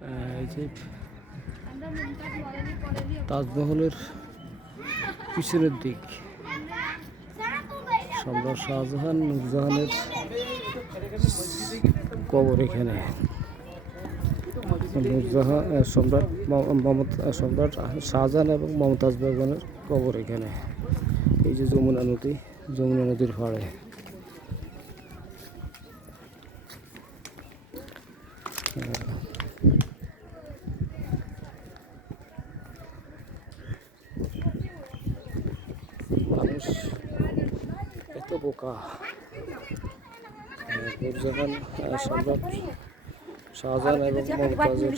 এই যে তাজমহলের পিছনের দিক। সম্রাট শাহজাহান নূরজাহানের কবর এখানে। নূরজাহান সম্রাট মম- মমতা সম্রাট শাহজাহান এবং মমতাজ বেগমের কবর এখানে। এই যে যমুনা নদী, যমুনা নদীর পাড়ে। মানুষ এত বোকা নূরজাহান সম্রাট শাহজাহান এবং মমতাজের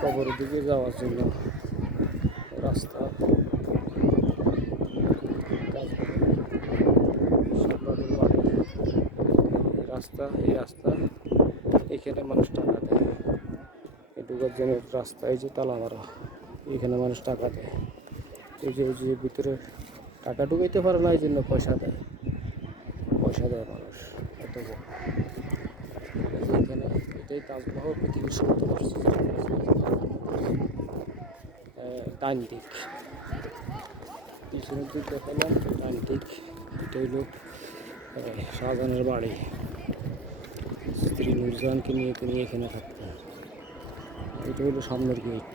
কবরের দিকে যাওয়ার জন্য রাস্তা। রাস্তা, এই রাস্তা, এখানে মানুষ টাকা দেয়। ঢুকার জন্য রাস্তা, এই যে তালা মারা এখানে মানুষ টাকা দেয়। এই যে ভিতরে টাকা ঢুকাইতে পারে না এই জন্য পয়সা দেয়। পয়সা দেয় মানুষ, এত এখানে এটাই তাজমহল পৃথিবীর সত্তর ডান দিক পিছনের দিক দেখালাম ডান দিক এটা হইল শাহজাহানের বাড়ি। স্ত্রী নূরজাহানকে নিয়ে তিনি এখানে থাকতেন এটা হলো সামনের গেট